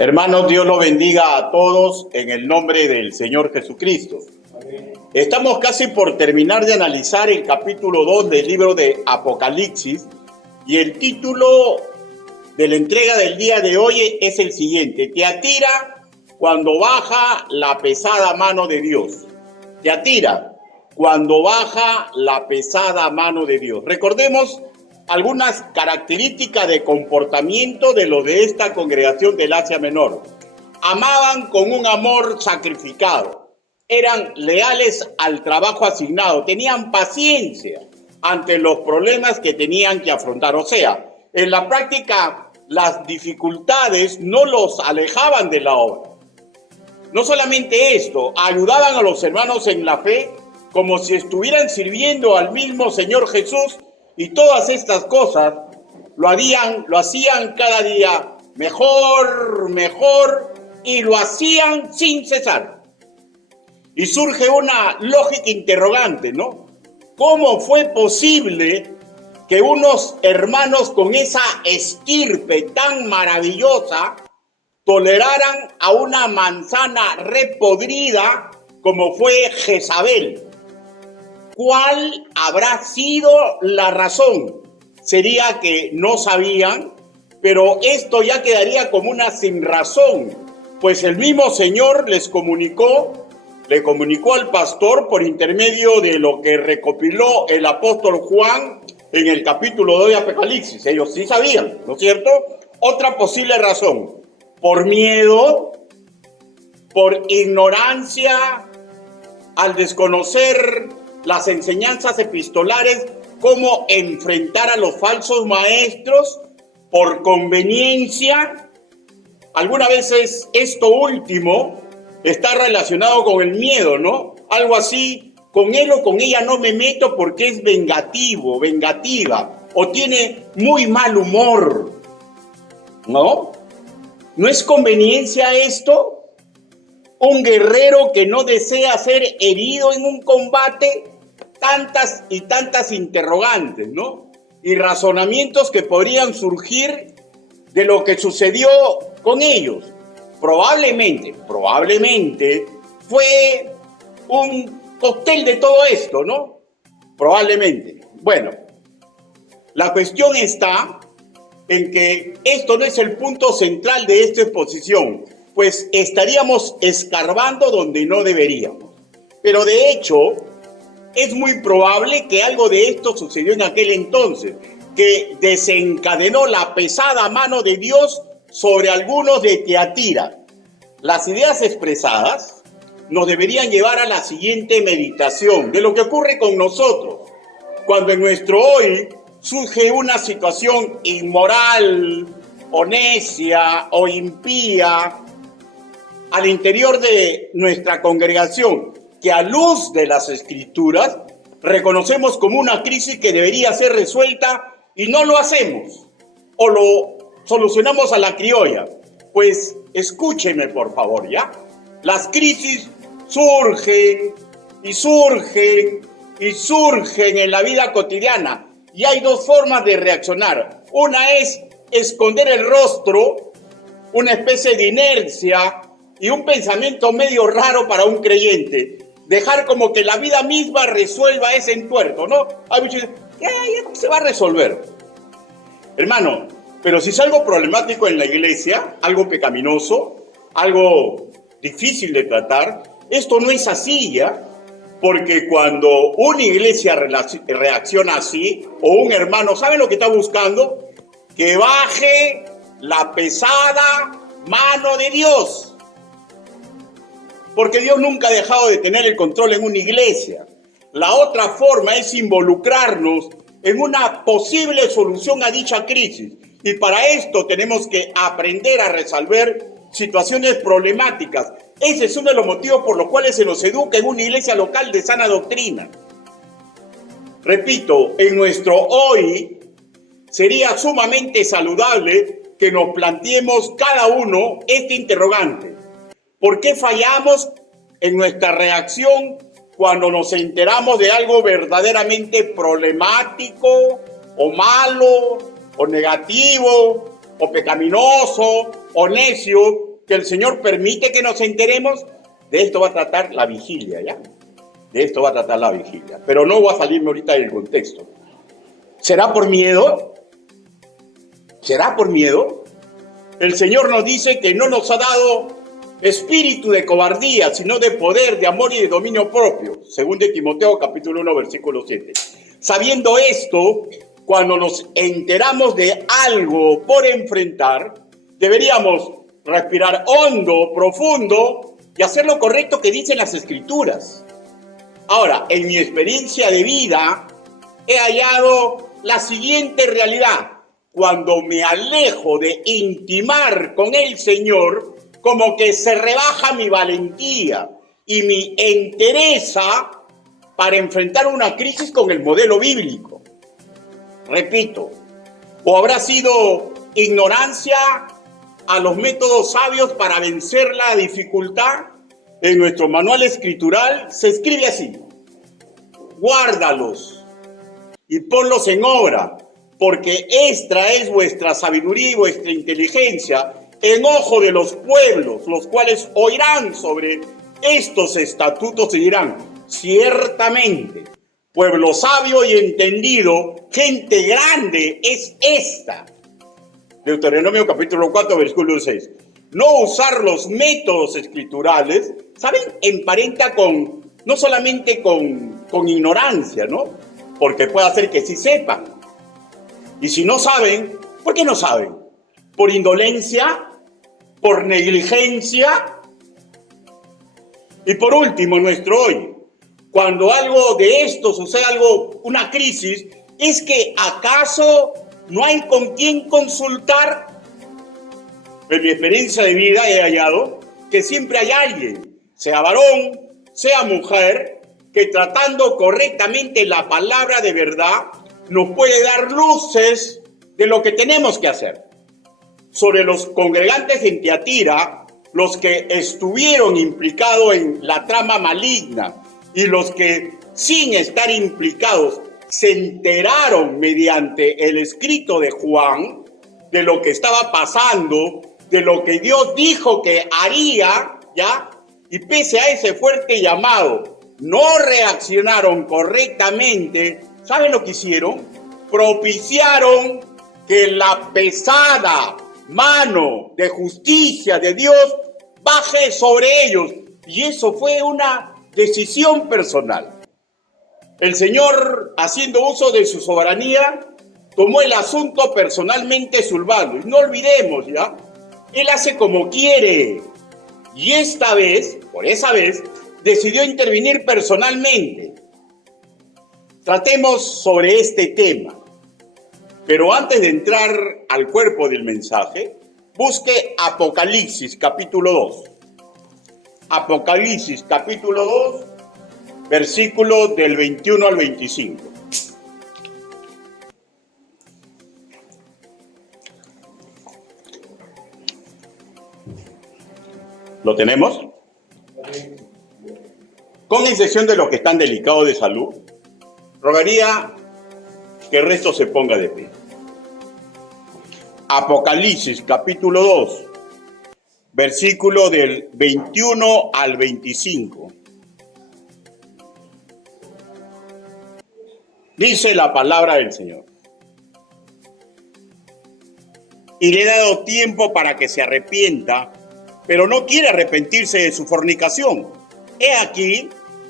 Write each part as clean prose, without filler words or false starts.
Hermanos, Dios los bendiga a todos en el nombre del Señor Jesucristo. Estamos casi por terminar de analizar el capítulo 2 del libro de Apocalipsis y el título de la entrega del día de hoy es el siguiente: Tiatira, cuando baja la pesada mano de Dios. Tiatira, cuando baja la pesada mano de Dios. Recordemos algunas características de comportamiento de los de esta congregación del Asia Menor. Amaban con un amor sacrificado, eran leales al trabajo asignado, tenían paciencia ante los problemas que tenían que afrontar. O sea, en la práctica, las dificultades no los alejaban de la obra. No solamente esto, ayudaban a los hermanos en la fe como si estuvieran sirviendo al mismo Señor Jesús. Y todas estas cosas lo hacían cada día mejor, y lo hacían sin cesar. Y surge una lógica interrogante, ¿no? ¿Cómo fue posible que unos hermanos con esa estirpe tan maravillosa toleraran a una manzana repodrida como fue Jezabel? ¿Cuál habrá sido la razón? Sería que no sabían, pero esto ya quedaría como una sinrazón, pues el mismo Señor le comunicó al pastor por intermedio de lo que recopiló el apóstol Juan en el capítulo 2 de Apocalipsis. Ellos sí sabían, ¿no es cierto? Otra posible razón: por miedo, por ignorancia, al desconocer las enseñanzas epistolares, cómo enfrentar a los falsos maestros, por conveniencia. Algunas veces esto último está relacionado con el miedo, ¿no? Algo así: con él o con ella no me meto porque es vengativo, vengativa, o tiene muy mal humor, ¿no? ¿No es conveniencia esto? Un guerrero que no desea ser herido en un combate. Tantas y tantas interrogantes, ¿no? Y razonamientos que podrían surgir de lo que sucedió con ellos. Probablemente fue un cóctel de todo esto, ¿no? Probablemente. Bueno, la cuestión está en que esto no es el punto central de esta exposición, pues estaríamos escarbando donde no deberíamos. Pero de hecho, es muy probable que algo de esto sucedió en aquel entonces, que desencadenó la pesada mano de Dios sobre algunos de Tiatira. Las ideas expresadas nos deberían llevar a la siguiente meditación de lo que ocurre con nosotros cuando en nuestro hoy surge una situación inmoral o necia o impía al interior de nuestra congregación, que a luz de las Escrituras reconocemos como una crisis que debería ser resuelta y no lo hacemos, o lo solucionamos a la criolla. Pues escúcheme por favor, ¿ya? Las crisis surgen en la vida cotidiana y hay dos formas de reaccionar. Una es esconder el rostro, una especie de inercia y un pensamiento medio raro para un creyente. Dejar como que la vida misma resuelva ese entuerto, ¿no? Hay muchos que dicen, ya se va a resolver. Hermano, pero si es algo problemático en la iglesia, algo pecaminoso, algo difícil de tratar, esto no es así, ¿ya? Porque cuando una iglesia reacciona así, o un hermano, ¿sabe lo que está buscando? Que baje la pesada mano de Dios. Porque Dios nunca ha dejado de tener el control en una iglesia. La otra forma es involucrarnos en una posible solución a dicha crisis. Y para esto tenemos que aprender a resolver situaciones problemáticas. Ese es uno de los motivos por los cuales se nos educa en una iglesia local de sana doctrina. Repito, en nuestro hoy sería sumamente saludable que nos planteemos cada uno este interrogante: ¿por qué fallamos en nuestra reacción cuando nos enteramos de algo verdaderamente problemático, o malo, o negativo, o pecaminoso, o necio, que el Señor permite que nos enteremos, de esto va a tratar la vigilia, ¿ya? De esto va a tratar la vigilia. Pero no voy a salirme ahorita del contexto. ¿Será por miedo? ¿Será por miedo? El Señor nos dice que no nos ha dado espíritu de cobardía, sino de poder, de amor y de dominio propio. Según de Timoteo, capítulo 1, versículo 7. Sabiendo esto, cuando nos enteramos de algo por enfrentar, deberíamos respirar hondo, profundo y hacer lo correcto que dicen las Escrituras. Ahora, en mi experiencia de vida, he hallado la siguiente realidad. Cuando me alejo de intimar con el Señor, como que se rebaja mi valentía y mi entereza para enfrentar una crisis con el modelo bíblico. Repito, o habrá sido ignorancia a los métodos sabios para vencer la dificultad. En nuestro manual escritural se escribe así: guárdalos y ponlos en obra, porque esta es vuestra sabiduría y vuestra inteligencia en ojo de los pueblos, los cuales oirán sobre estos estatutos y dirán: ciertamente, pueblo sabio y entendido, gente grande es esta. Deuteronomio capítulo 4, versículo 6. No usar los métodos escriturales, ¿saben? Emparenta con, no solamente con ignorancia, ¿no? Porque puede hacer que sí sepan. Y si no saben, ¿por qué no saben? ¿Por indolencia? ¿Por negligencia? Y por último, nuestro hoy, cuando algo de esto sucede, una crisis, es que ¿acaso no hay con quién consultar? En mi experiencia de vida he hallado que siempre hay alguien, sea varón, sea mujer, que tratando correctamente la palabra de verdad, nos puede dar luces de lo que tenemos que hacer. Sobre los congregantes en Tiatira, los que estuvieron implicados en la trama maligna y los que, sin estar implicados, se enteraron mediante el escrito de Juan de lo que estaba pasando, de lo que Dios dijo que haría, ¿ya? Y pese a ese fuerte llamado, no reaccionaron correctamente. ¿Saben lo que hicieron? Propiciaron que la pesada mano de justicia de Dios baje sobre ellos. Y eso fue una decisión personal. El Señor, haciendo uso de su soberanía, tomó el asunto personalmente sulbando. Y no olvidemos, ¿ya? Él hace como quiere. Y esta vez, por esa vez, decidió intervenir personalmente. Tratemos sobre este tema. Pero antes de entrar al cuerpo del mensaje, busque Apocalipsis capítulo 2. Apocalipsis capítulo 2, versículos del 21 al 25. ¿Lo tenemos? Con excepción de los que están delicados de salud, rogaría que el resto se ponga de pie. Apocalipsis capítulo 2, versículo del 21 al 25. Dice la palabra del Señor: y le he dado tiempo para que se arrepienta, pero no quiere arrepentirse de su fornicación. He aquí,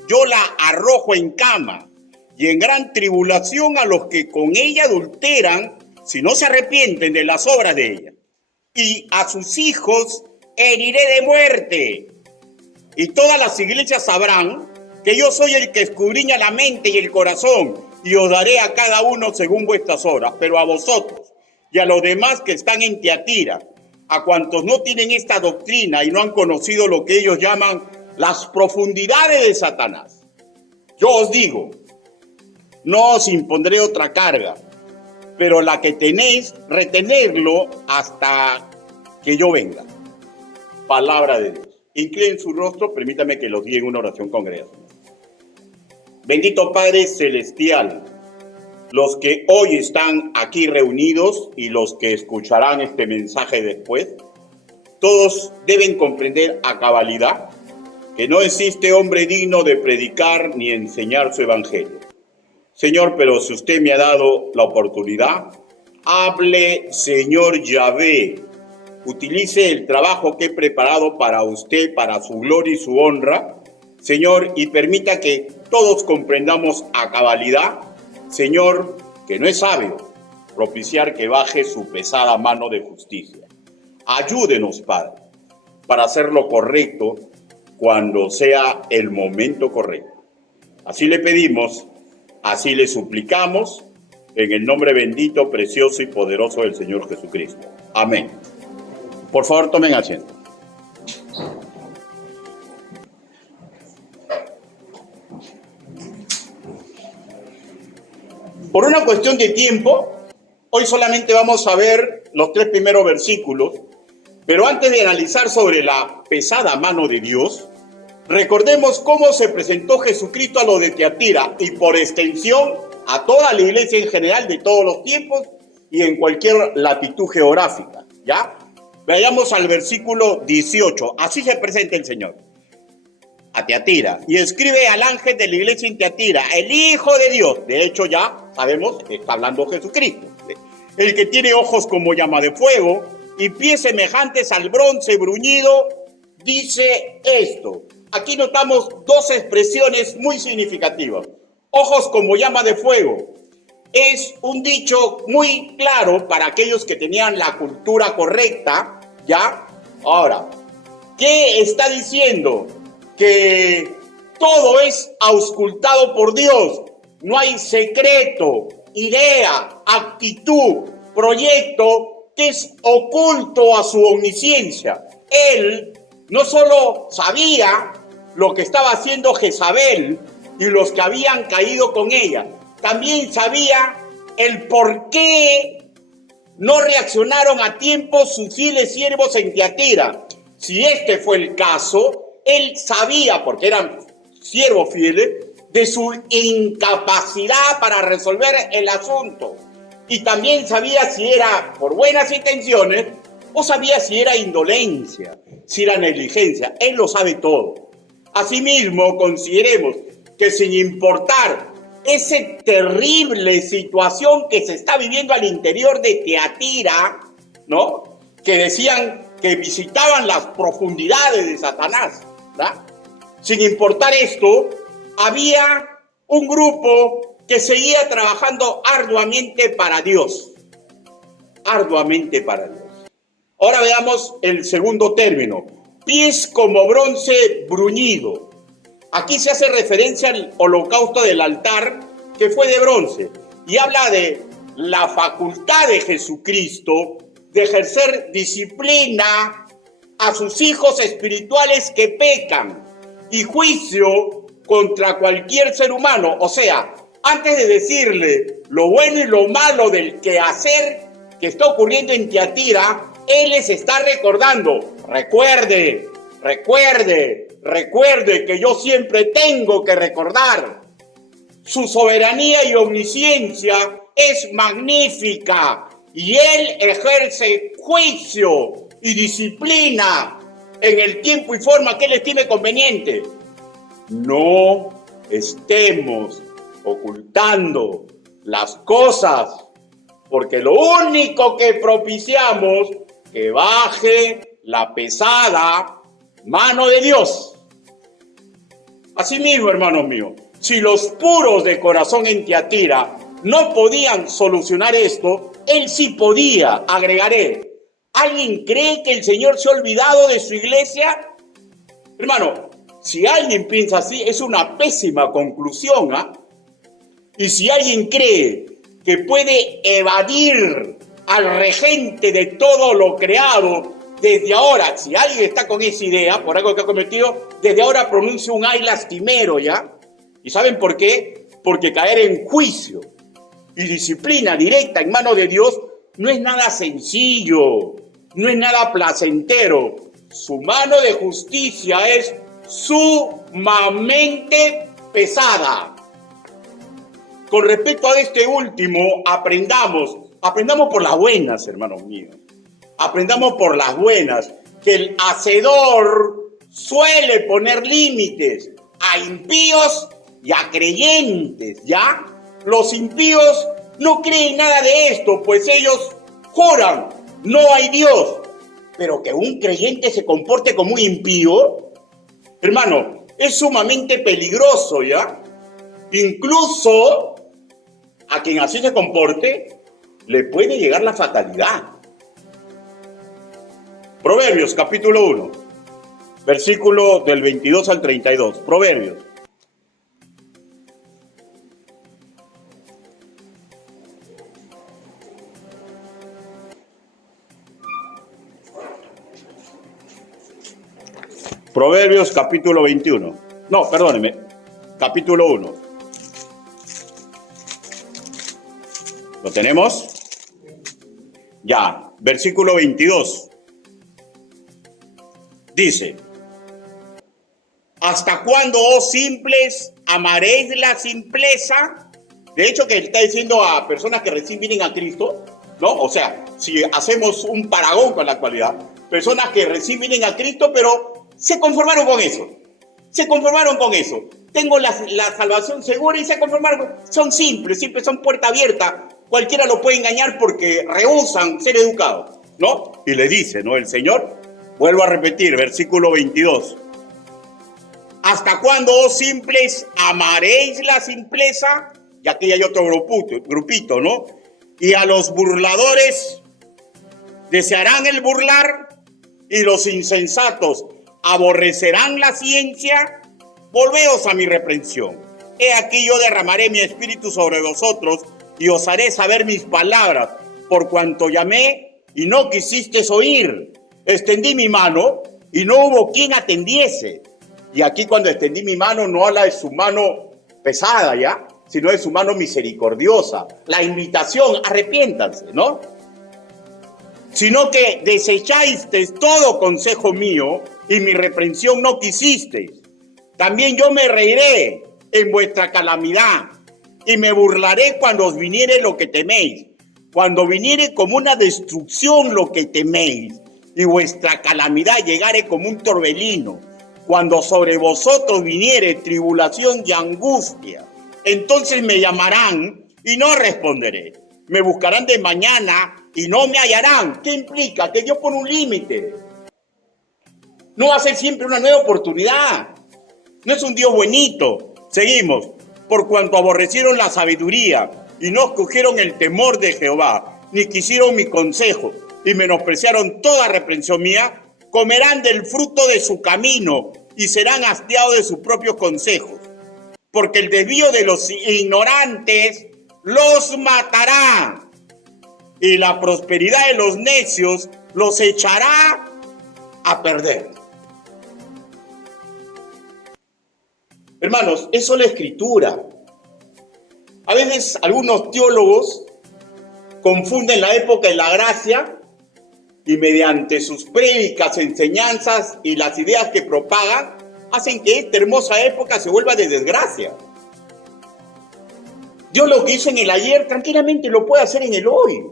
yo la arrojo en cama y en gran tribulación a los que con ella adulteran, si no se arrepienten de las obras de ella. Y a sus hijos heriré de muerte. Y todas las iglesias sabrán que yo soy el que escudriña la mente y el corazón, y os daré a cada uno según vuestras obras. Pero a vosotros y a los demás que están en Tiatira, a cuantos no tienen esta doctrina y no han conocido lo que ellos llaman las profundidades de Satanás, yo os digo, no os impondré otra carga, pero la que tenéis, retenerlo hasta que yo venga. Palabra de Dios. Inclinen su rostro, permítame que los guíe en una oración congregacional. Bendito Padre Celestial, los que hoy están aquí reunidos y los que escucharán este mensaje después, todos deben comprender a cabalidad que no existe hombre digno de predicar ni enseñar su evangelio. Señor, pero si usted me ha dado la oportunidad, hable, Señor Yahvé. Utilice el trabajo que he preparado para usted, para su gloria y su honra, Señor, y permita que todos comprendamos a cabalidad, Señor, que no es sabio propiciar que baje su pesada mano de justicia. Ayúdenos, Padre, para hacer lo correcto cuando sea el momento correcto. Así le pedimos, así le suplicamos, en el nombre bendito, precioso y poderoso del Señor Jesucristo. Amén. Por favor, tomen asiento. Por una cuestión de tiempo, hoy solamente vamos a ver los 3 primeros versículos, pero antes de analizar sobre la pesada mano de Dios, recordemos cómo se presentó Jesucristo a los de Tiatira y por extensión a toda la iglesia en general de todos los tiempos y en cualquier latitud geográfica, ¿ya? Vayamos al versículo 18. Así se presenta el Señor a Tiatira y escribe al ángel de la iglesia en Tiatira, el Hijo de Dios. De hecho, ya sabemos que está hablando Jesucristo. El que tiene ojos como llama de fuego y pies semejantes al bronce bruñido, dice esto. Aquí notamos 2 expresiones muy significativas. Ojos como llama de fuego. Es un dicho muy claro para aquellos que tenían la cultura correcta, ¿ya? Ahora, ¿qué está diciendo? Que todo es auscultado por Dios. No hay secreto, idea, actitud, proyecto que es oculto a su omnisciencia. Él no solo sabía lo que estaba haciendo Jezabel y los que habían caído con ella, también sabía el por qué no reaccionaron a tiempo sus fieles siervos en Tiatira. Si este fue el caso, él sabía, porque eran siervos fieles, de su incapacidad para resolver el asunto. Y también sabía si era por buenas intenciones o sabía si era indolencia, si era negligencia. Él lo sabe todo. Asimismo, consideremos que sin importar esa terrible situación que se está viviendo al interior de Tiatira, ¿no? Que decían que visitaban las profundidades de Satanás, ¿verdad? Sin importar esto, había un grupo que seguía trabajando arduamente para Dios. Arduamente para Dios. Ahora veamos el segundo término. Pies como bronce bruñido. Aquí se hace referencia al holocausto del altar que fue de bronce y habla de la facultad de Jesucristo de ejercer disciplina a sus hijos espirituales que pecan y juicio contra cualquier ser humano. O sea, antes de decirle lo bueno y lo malo del quehacer que está ocurriendo en Tiatira, Él les está recordando, recuerde que yo siempre tengo que recordar. Su soberanía y omnisciencia es magnífica y Él ejerce juicio y disciplina en el tiempo y forma que Él estime conveniente. No estemos ocultando las cosas, porque lo único que propiciamos que baje la pesada mano de Dios. Asimismo, hermanos míos, si los puros de corazón en Tiatira no podían solucionar esto, Él sí podía, agregaré. ¿Alguien cree que el Señor se ha olvidado de su iglesia? Hermano, si alguien piensa así, es una pésima conclusión, ¿ah? Y si alguien cree que puede evadir al regente de todo lo creado, desde ahora, si alguien está con esa idea, por algo que ha cometido, desde ahora pronuncia un ay lastimero, ¿ya? ¿Y saben por qué? Porque caer en juicio y disciplina directa en manos de Dios no es nada sencillo, no es nada placentero. Su mano de justicia es sumamente pesada. Con respecto a este último, aprendamos por las buenas, hermanos míos. Aprendamos por las buenas que el Hacedor suele poner límites a impíos y a creyentes, ¿ya? Los impíos no creen nada de esto, pues ellos juran, no hay Dios. Pero que un creyente se comporte como un impío, hermano, es sumamente peligroso, ¿ya? Incluso a quien así se comporte, le puede llegar la fatalidad. Proverbios, capítulo 1, versículo del 22 al 32. Proverbios. Proverbios, capítulo 21. No, perdóneme, capítulo 1. ¿Lo tenemos? Ya, versículo 22. Dice: ¿hasta cuándo, oh simples, amaréis la simpleza? De hecho, que está diciendo a personas que recién vienen a Cristo, ¿no? O sea, si hacemos un paragón con la actualidad, personas que recién vienen a Cristo, pero se conformaron con eso. Se conformaron con eso. Tengo la salvación segura y se conformaron. Son simples, siempre son puerta abierta. Cualquiera lo puede engañar porque rehúsan ser educados, ¿no? Y le dice, ¿no? El Señor, vuelvo a repetir, versículo 22. ¿Hasta cuándo, oh simples, amaréis la simpleza? Y aquí hay otro grupito, ¿no? Y a los burladores desearán el burlar, y los insensatos aborrecerán la ciencia. Volveos a mi reprensión. He aquí yo derramaré mi espíritu sobre vosotros, y os haré saber mis palabras, por cuanto llamé y no quisisteis oír. Extendí mi mano y no hubo quien atendiese. Y aquí cuando extendí mi mano no habla de su mano pesada, ¿ya? Sino de su mano misericordiosa. La invitación, arrepiéntanse, ¿no? Sino que desechasteis todo consejo mío y mi reprensión no quisisteis. También yo me reiré en vuestra calamidad y me burlaré cuando os viniere lo que teméis. Cuando viniere como una destrucción lo que teméis y vuestra calamidad llegare como un torbellino. Cuando sobre vosotros viniere tribulación y angustia, entonces me llamarán y no responderé. Me buscarán de mañana y no me hallarán. ¿Qué implica? Que Dios pone un límite. No va a ser siempre una nueva oportunidad. No es un Dios buenito. Seguimos. Por cuanto aborrecieron la sabiduría y no escogieron el temor de Jehová, ni quisieron mi consejo y menospreciaron toda reprensión mía, comerán del fruto de su camino y serán hastiados de sus propios consejos. Porque el desvío de los ignorantes los matará, y la prosperidad de los necios los echará a perder. Hermanos, eso es la Escritura. A veces algunos teólogos confunden la época de la gracia y mediante sus prédicas, enseñanzas y las ideas que propagan, hacen que esta hermosa época se vuelva de desgracia. Dios lo que hizo en el ayer, tranquilamente lo puede hacer en el hoy.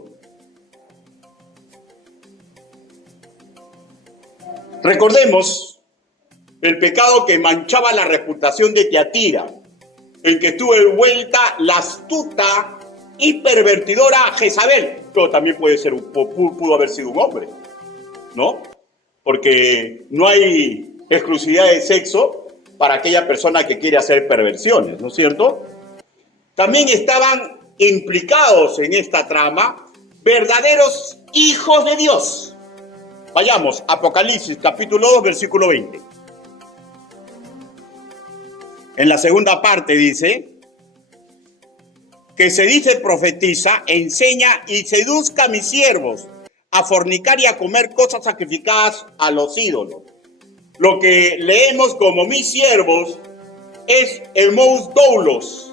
Recordemos el pecado que manchaba la reputación de Tiatira, en que estuvo envuelta la astuta y pervertidora Jezabel, pero también pudo haber sido un hombre, ¿no? Porque no hay exclusividad de sexo para aquella persona que quiere hacer perversiones, ¿no es cierto? También estaban implicados en esta trama verdaderos hijos de Dios. Vayamos, Apocalipsis capítulo 2, versículo 20. En la segunda parte dice que se dice profetiza, enseña y seduzca a mis siervos a fornicar y a comer cosas sacrificadas a los ídolos. Lo que leemos como mis siervos es Emous Doulos,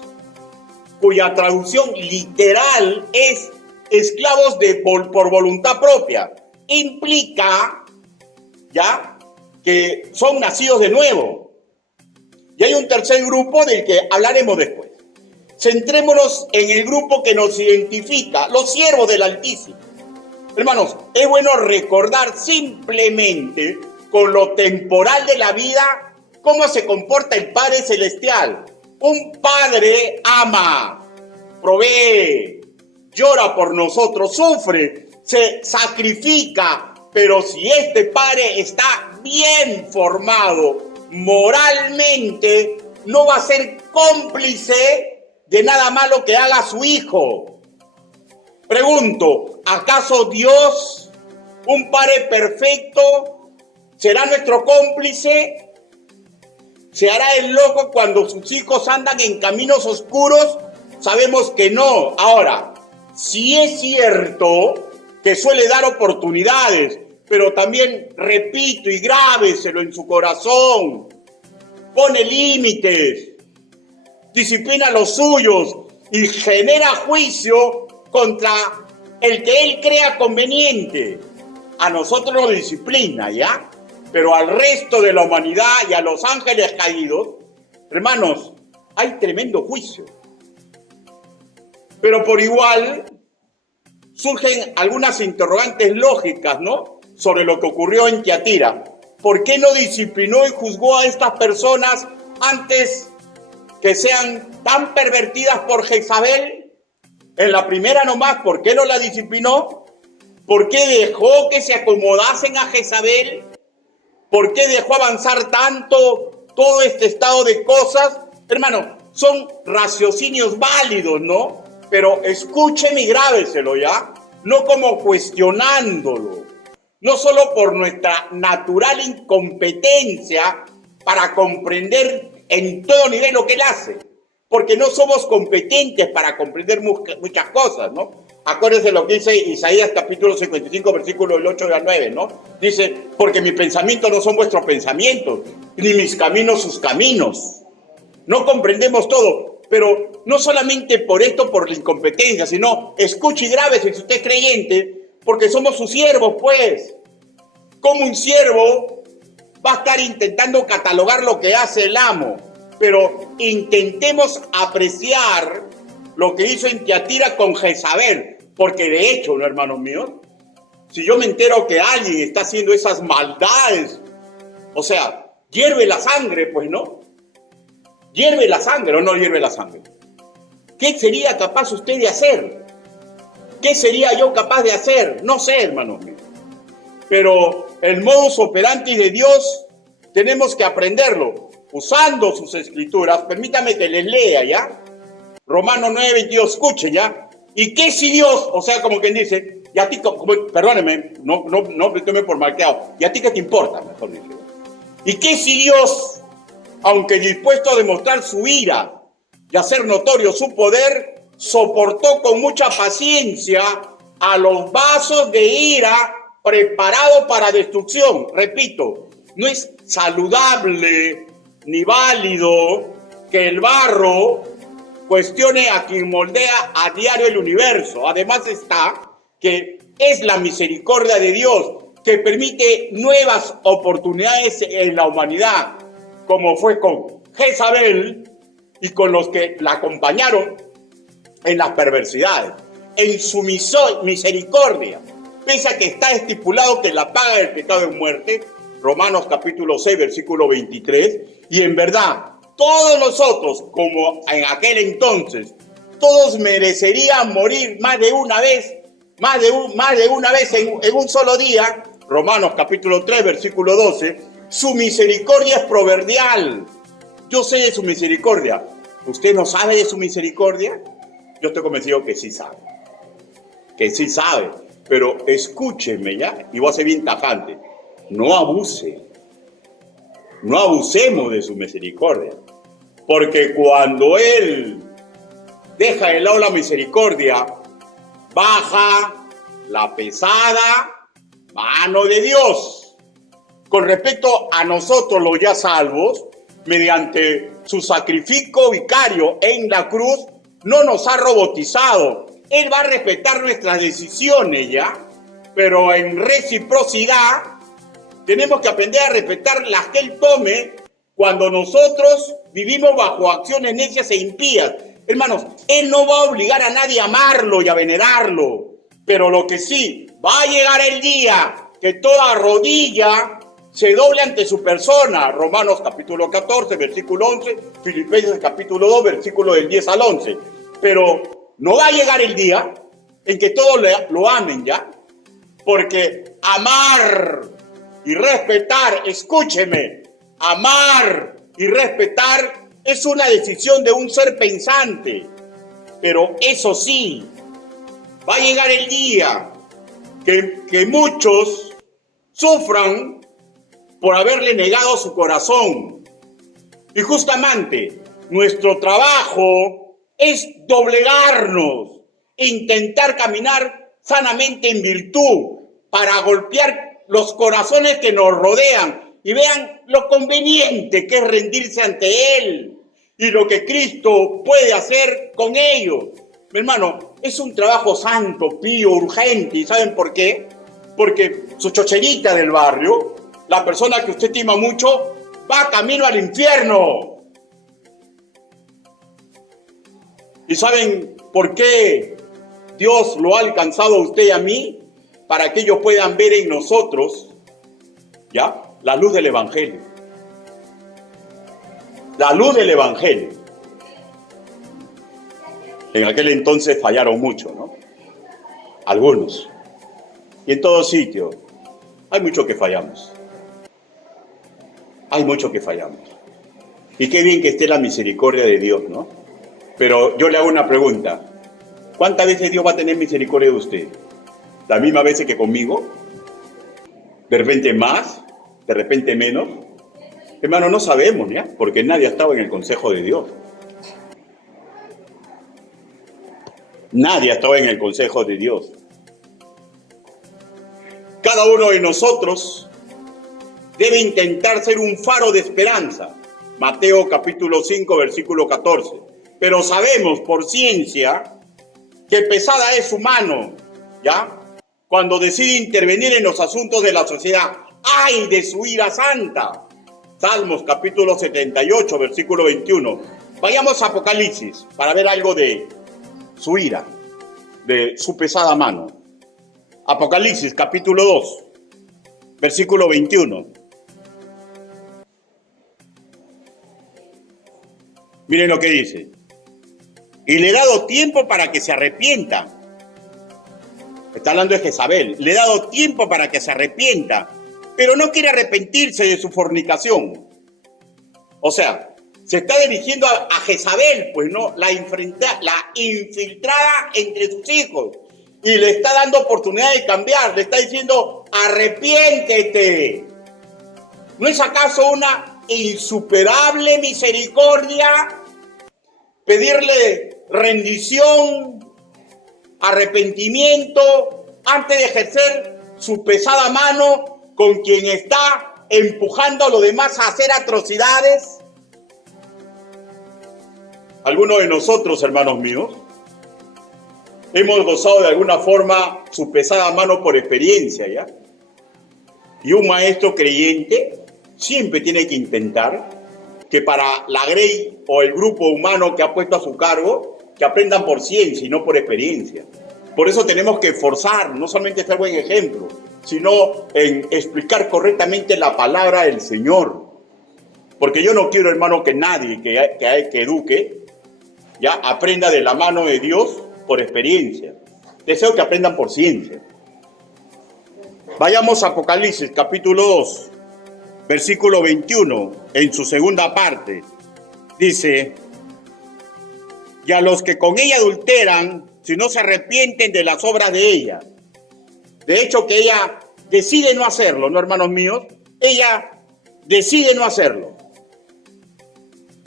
cuya traducción literal es esclavos por voluntad propia. Implica, ¿ya?, que son nacidos de nuevo. Y hay un tercer grupo del que hablaremos después. Centrémonos en el grupo que nos identifica, los siervos del Altísimo. Hermanos, es bueno recordar simplemente con lo temporal de la vida cómo se comporta el Padre Celestial. Un Padre ama, provee, llora por nosotros, sufre, se sacrifica, pero si este Padre está bien formado moralmente, no va a ser cómplice de nada malo que haga su hijo. Pregunto, ¿acaso Dios, un Padre perfecto, será nuestro cómplice? ¿Se hará el loco cuando sus hijos andan en caminos oscuros? Sabemos que no. Ahora, si es cierto que suele dar oportunidades, pero también, repito y grábeselo en su corazón, pone límites, disciplina a los suyos y genera juicio contra el que él crea conveniente. A nosotros nos disciplina, ¿ya? Pero al resto de la humanidad y a los ángeles caídos, hermanos, hay tremendo juicio. Pero por igual surgen algunas interrogantes lógicas, ¿no? Sobre lo que ocurrió en Tiatira. ¿Por qué no disciplinó y juzgó a estas personas antes que sean tan pervertidas por Jezabel? En la primera nomás, ¿por qué no la disciplinó? ¿Por qué dejó que se acomodasen a Jezabel? ¿Por qué dejó avanzar tanto todo este estado de cosas? Hermano, son raciocinios válidos, ¿no? Pero escúcheme y grábeselo, ¿ya? No como cuestionándolo. No solo por nuestra natural incompetencia para comprender en todo nivel lo que él hace. Porque no somos competentes para comprender muchas cosas, ¿no? Acuérdense lo que dice Isaías capítulo 55, versículo del 8 al 9, ¿no? Dice, porque mis pensamientos no son vuestros pensamientos, ni mis caminos sus caminos. No comprendemos todo, pero no solamente por esto, por la incompetencia, sino escuche y grábese si usted es creyente, porque somos sus siervos, pues. Como un siervo va a estar intentando catalogar lo que hace el amo, pero intentemos apreciar lo que hizo en Tiatira con Jezabel, porque de hecho, ¿no, hermanos míos? Si yo me entero que alguien está haciendo esas maldades, o sea, hierve la sangre, pues, ¿no? ¿Hierve la sangre o no hierve la sangre? ¿Qué sería capaz usted de hacer? ¿Qué sería yo capaz de hacer? No sé, hermanos míos. Pero el modus operandi de Dios tenemos que aprenderlo usando sus escrituras. Permítame que les lea, ¿ya? Romanos 9:22, escuchen, ¿ya? ¿Y qué si Dios, o sea, como quien dice, y a ti, perdóneme, no tome por marqueado, ¿y a ti qué te importa, mejor dicho? ¿Y qué si Dios, aunque dispuesto a demostrar su ira y hacer notorio su poder, soportó con mucha paciencia a los vasos de ira preparados para destrucción? Repito, no es saludable ni válido que el barro cuestione a quien moldea a diario el universo. Además está que es la misericordia de Dios que permite nuevas oportunidades en la humanidad, como fue con Jezabel y con los que la acompañaron en las perversidades. En su misericordia, pese a que está estipulado que la paga del pecado es muerte, Romanos capítulo 6, versículo 23, y en verdad, todos nosotros, como en aquel entonces, todos merecerían morir más de una vez en un solo día. Romanos capítulo 3, versículo 12, su misericordia es proverbial. Yo sé de su misericordia. ¿Usted no sabe de su misericordia? Yo estoy convencido que sí sabe. Que sí sabe. Pero escúcheme, ¿ya? Y voy a ser bien tajante. No abuse. No abusemos de su misericordia. Porque cuando Él deja de lado la misericordia, baja la pesada mano de Dios. Con respecto a nosotros los ya salvos, mediante su sacrificio vicario en la cruz, no nos ha robotizado. Él va a respetar nuestras decisiones, ¿ya? Pero en reciprocidad, tenemos que aprender a respetar las que Él tome cuando nosotros vivimos bajo acciones necias e impías. Hermanos, Él no va a obligar a nadie a amarlo y a venerarlo. Pero lo que sí, va a llegar el día que toda rodilla se doble ante su persona. Romanos capítulo 14, versículo 11, Filipenses capítulo 2, versículo del 10 al 11. Pero no va a llegar el día en que todos lo amen, ¿ya? Porque amar y respetar, escúcheme, amar y respetar es una decisión de un ser pensante. Pero eso sí, va a llegar el día que muchos sufran por haberle negado su corazón. Y justamente nuestro trabajo es doblegarnos, intentar caminar sanamente en virtud para golpear los corazones que nos rodean y vean lo conveniente que es rendirse ante Él y lo que Cristo puede hacer con ellos. Mi hermano, es un trabajo santo, pío, urgente. ¿Y saben por qué? Porque su chocherita del barrio, la persona que usted estima mucho, va camino al infierno. ¿Y saben por qué Dios lo ha alcanzado a usted y a mí? Para que ellos puedan ver en nosotros, ¿ya?, la luz del Evangelio. La luz del Evangelio. En aquel entonces fallaron mucho, ¿no? Algunos. Y en todo sitio hay mucho que fallamos. Hay mucho que fallamos. Y qué bien que esté la misericordia de Dios, ¿no? Pero yo le hago una pregunta. ¿Cuántas veces Dios va a tener misericordia de usted? ¿Las mismas veces que conmigo? ¿De repente más? ¿De repente menos? Hermano, no sabemos, ¿ya? Porque nadie ha estado en el consejo de Dios. Nadie ha estado en el consejo de Dios. Cada uno de nosotros debe intentar ser un faro de esperanza. Mateo capítulo 5, versículo 14. Pero sabemos por ciencia que pesada es su mano, ¿ya?, cuando decide intervenir en los asuntos de la sociedad. ¡Ay de su ira santa! Salmos capítulo 78, versículo 21. Vayamos a Apocalipsis para ver algo de su ira, de su pesada mano. Apocalipsis capítulo 2, versículo 21. Miren lo que dice. Y le he dado tiempo para que se arrepienta. Está hablando de Jezabel. Le he dado tiempo para que se arrepienta, pero no quiere arrepentirse de su fornicación. O sea, se está dirigiendo a Jezabel, pues no, la infiltrada entre sus hijos. Y le está dando oportunidad de cambiar. Le está diciendo, arrepiéntete. ¿No es acaso una insuperable misericordia pedirle rendición, arrepentimiento, antes de ejercer su pesada mano con quien está empujando a los demás a hacer atrocidades? Algunos de nosotros, hermanos míos, hemos gozado de alguna forma su pesada mano por experiencia, ¿ya? Y un maestro creyente siempre tiene que intentar que para la grey o el grupo humano que ha puesto a su cargo, que aprendan por ciencia y no por experiencia. Por eso tenemos que esforzar, no solamente ser buen ejemplo, sino en explicar correctamente la palabra del Señor. Porque yo no quiero, hermano, que nadie que eduque ya aprenda de la mano de Dios por experiencia. Deseo que aprendan por ciencia. Vayamos a Apocalipsis capítulo 2, versículo 21, en su segunda parte. Dice: y a los que con ella adulteran, si no se arrepienten de las obras de ella. De hecho, que ella decide no hacerlo, ¿no, hermanos míos? Ella decide no hacerlo.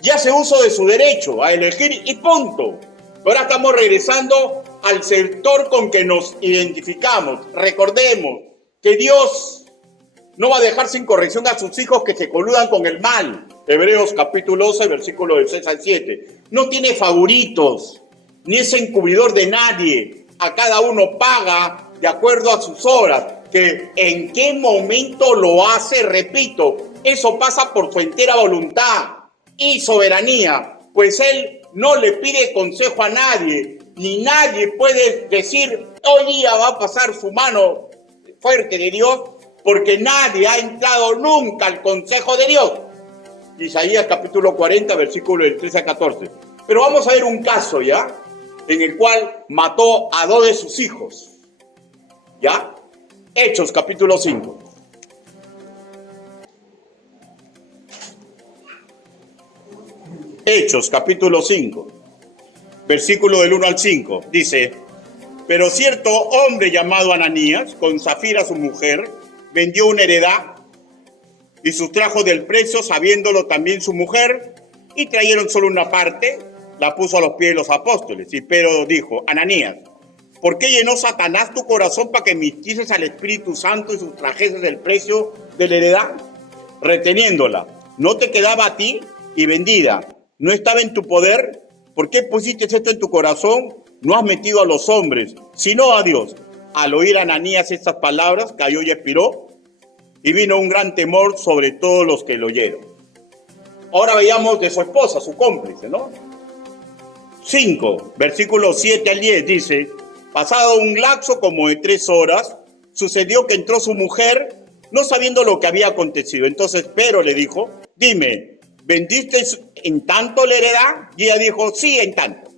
Y hace uso de su derecho a elegir y punto. Ahora estamos regresando al sector con que nos identificamos. Recordemos que Dios no va a dejar sin corrección a sus hijos que se coludan con el mal. Hebreos capítulo 12, versículos del 6 al 7. No tiene favoritos, ni es encubridor de nadie. A cada uno paga de acuerdo a sus obras. Que en qué momento lo hace, repito, eso pasa por su entera voluntad y soberanía. Pues Él no le pide consejo a nadie, ni nadie puede decir hoy día va a pasar su mano fuerte de Dios, porque nadie ha entrado nunca al consejo de Dios. Isaías capítulo 40, versículo del 13 a 14. Pero vamos a ver un caso, ¿ya? En el cual mató a 2 de sus hijos. ¿Ya? Hechos capítulo 5. Hechos capítulo 5, versículo del 1 al 5. Dice: pero cierto hombre llamado Ananías, con Zafira su mujer, vendió una heredad y sustrajo del precio, sabiéndolo también su mujer, y trajeron solo una parte, la puso a los pies de los apóstoles. Y Pedro dijo: Ananías, ¿por qué llenó Satanás tu corazón para que mintieses al Espíritu Santo y sustrajeses el precio de la heredad? Reteniéndola, ¿no te quedaba a ti? Y vendida, ¿no estaba en tu poder? ¿Por qué pusiste esto en tu corazón? No has metido a los hombres, sino a Dios. Al oír Ananías estas palabras, cayó y expiró, y vino un gran temor sobre todos los que lo oyeron. Ahora veamos de su esposa, su cómplice, ¿no? 5, versículos 7 al 10, dice: pasado un lapso como de 3 horas, sucedió que entró su mujer, no sabiendo lo que había acontecido. Entonces Pedro le dijo: dime, ¿vendiste en tanto la heredad? Y ella dijo: sí, en tanto.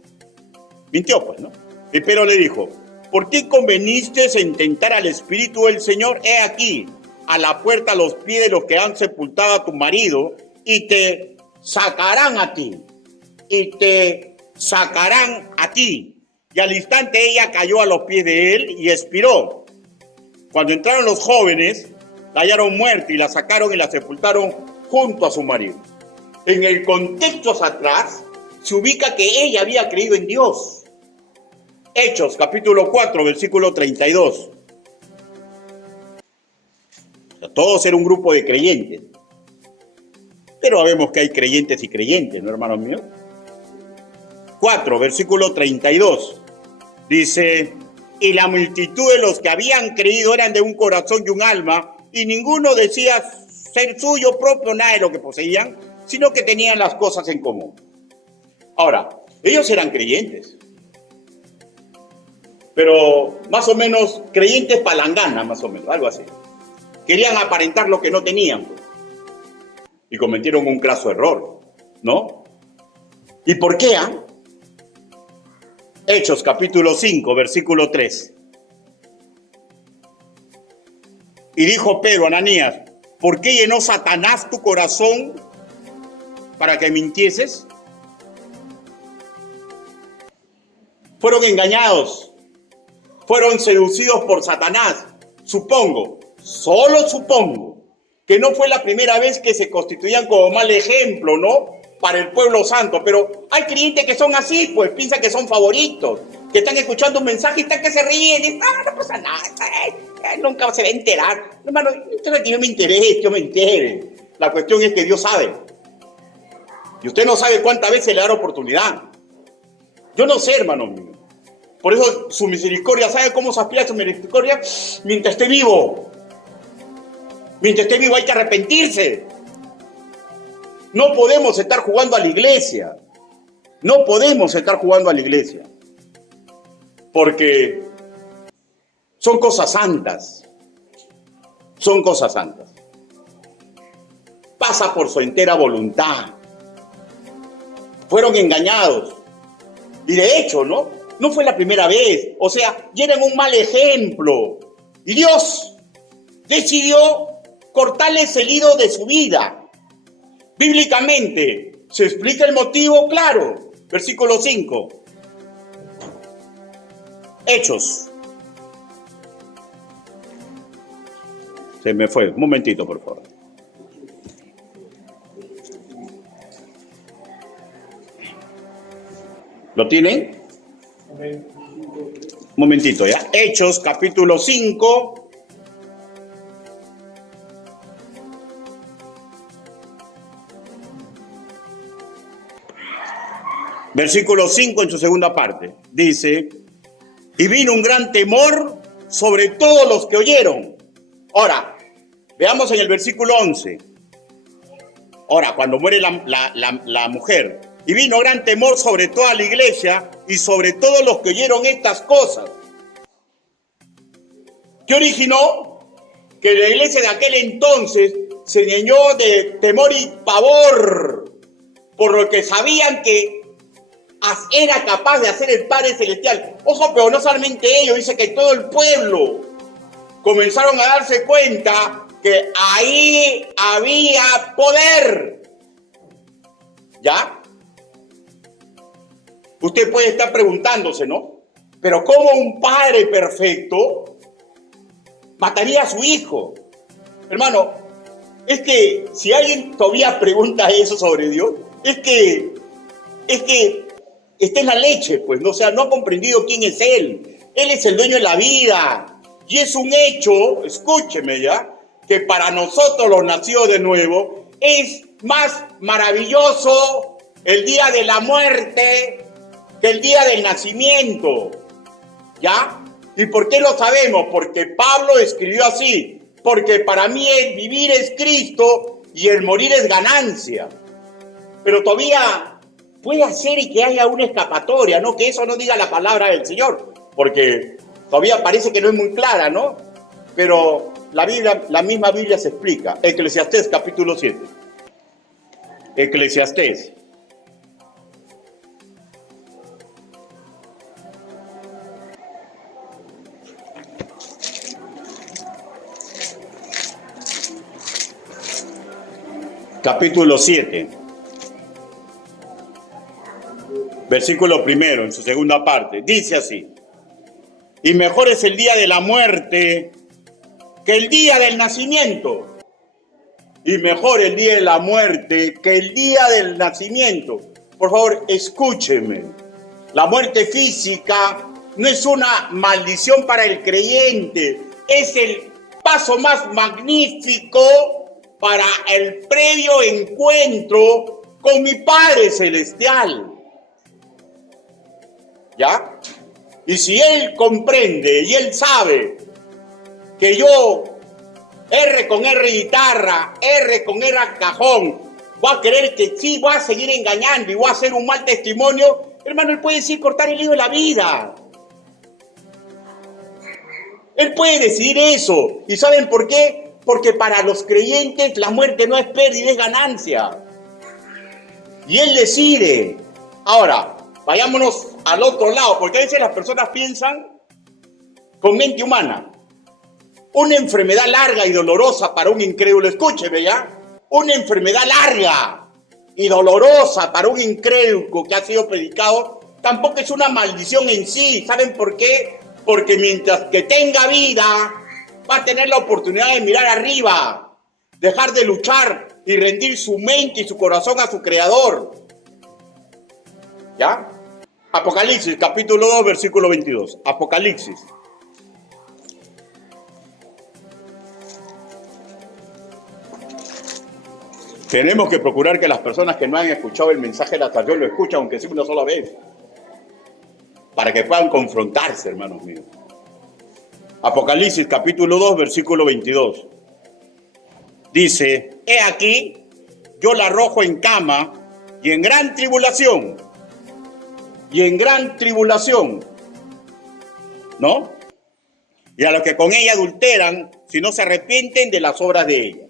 Mintió, pues, ¿no? Y Pedro le dijo: ¿por qué conveniste en tentar al Espíritu del Señor? He aquí, a la puerta, a los pies de los que han sepultado a tu marido, y te sacarán a ti, y te sacarán a ti. Y al instante ella cayó a los pies de él y expiró. Cuando entraron los jóvenes, la hallaron muerta y la sacaron y la sepultaron junto a su marido. En el contexto hacia atrás, se ubica que ella había creído en Dios. Hechos, capítulo 4, versículo 32. O sea, todos eran un grupo de creyentes. Pero sabemos que hay creyentes y creyentes, ¿no, hermanos míos? 4, versículo 32. Dice: y la multitud de los que habían creído eran de un corazón y un alma, y ninguno decía ser suyo propio nada de lo que poseían, sino que tenían las cosas en común. Ahora, ellos eran creyentes, pero más o menos creyentes palangana, más o menos, algo así. Querían aparentar lo que no tenían, pues, y cometieron un craso error, ¿no? ¿Y por qué? Hechos capítulo 5, versículo 3. Y dijo Pedro a Ananías: ¿por qué llenó Satanás tu corazón para que mintieses? Fueron engañados, fueron seducidos por Satanás. Supongo, solo supongo, que no fue la primera vez que se constituían como mal ejemplo, ¿no?, para el pueblo santo. Pero hay creyentes que son así, pues piensan que son favoritos, que están escuchando un mensaje y están que se ríen, y no pasa nada, nunca se va a enterar. Hermano, usted no que yo me entere. La cuestión es que Dios sabe. Y usted no sabe cuántas veces le da oportunidad. Yo no sé, hermano mío. Por eso su misericordia, ¿sabe cómo se aspira su misericordia? Mientras esté vivo. Mientras esté vivo hay que arrepentirse. No podemos estar jugando a la iglesia. No podemos estar jugando a la iglesia. Porque son cosas santas. Son cosas santas. Pasa por su entera voluntad. Fueron engañados. Y de hecho, no fue la primera vez. O sea, ya eran un mal ejemplo. Y Dios decidió cortarles el hilo de su vida. Bíblicamente, se explica el motivo claro. Versículo 5. Hechos. Se me fue. Un momentito, por favor. ¿Lo tienen? Un momentito, ¿ya? Hechos, capítulo 5. Versículo 5 en su segunda parte. Dice: y vino un gran temor sobre todos los que oyeron. Ahora, veamos en el versículo 11. Ahora, cuando muere la mujer. Y vino gran temor sobre toda la iglesia y sobre todos los que oyeron estas cosas. ¿Qué originó? Que la iglesia de aquel entonces se llenó de temor y pavor, por lo que sabían que era capaz de hacer el Padre Celestial. Ojo, pero no solamente ellos, dice que todo el pueblo comenzaron a darse cuenta que ahí había poder. ¿Ya? Usted puede estar preguntándose, ¿no? Pero ¿cómo un padre perfecto mataría a su hijo? Hermano, es que si alguien todavía pregunta eso sobre Dios, es que está en la leche, pues, ¿no? O sea, no ha comprendido quién es Él. Él es el dueño de la vida. Y es un hecho, escúcheme ya, que para nosotros los nacidos de nuevo es más maravilloso el día de la muerte que el día del nacimiento. ¿Ya? ¿Y por qué lo sabemos? Porque Pablo escribió así: porque para mí el vivir es Cristo y el morir es ganancia. Pero todavía puede ser y que haya una escapatoria, ¿no? Que eso no diga la palabra del Señor, porque todavía parece que no es muy clara, ¿no? Pero la misma Biblia se explica. Eclesiastés capítulo 7. Eclesiastés. Capítulo 7. Versículo primero, en su segunda parte. Dice así: y mejor es el día de la muerte que el día del nacimiento. Y mejor el día de la muerte que el día del nacimiento. Por favor, escúcheme. La muerte física no es una maldición para el creyente. Es el paso más magnífico para el previo encuentro con mi Padre Celestial. ¿Ya? Y si Él comprende y Él sabe que yo, R con R guitarra, R con R cajón, voy a creer que sí, voy a seguir engañando y voy a hacer un mal testimonio, hermano, Él puede decir cortar el hilo de la vida. Él puede decidir eso. ¿Y saben por qué? Porque para los creyentes la muerte no es pérdida, es ganancia. Y Él decide. Ahora, vayámonos al otro lado, porque a veces las personas piensan con mente humana. Una enfermedad larga y dolorosa para un incrédulo, escúcheme ya, una enfermedad larga y dolorosa para un incrédulo que ha sido predicado, tampoco es una maldición en sí. ¿Saben por qué? Porque mientras que tenga vida, va a tener la oportunidad de mirar arriba, dejar de luchar y rendir su mente y su corazón a su Creador. ¿Ya? Apocalipsis, capítulo 2, versículo 22. Apocalipsis. Tenemos que procurar que las personas que no han escuchado el mensaje de la salvación lo escuchen, aunque sea una sola vez, para que puedan confrontarse, hermanos míos. Apocalipsis, capítulo 2, versículo 22. Dice: he aquí, yo la arrojo en cama y en gran tribulación. Y en gran tribulación, ¿no? Y a los que con ella adulteran, si no se arrepienten de las obras de ella.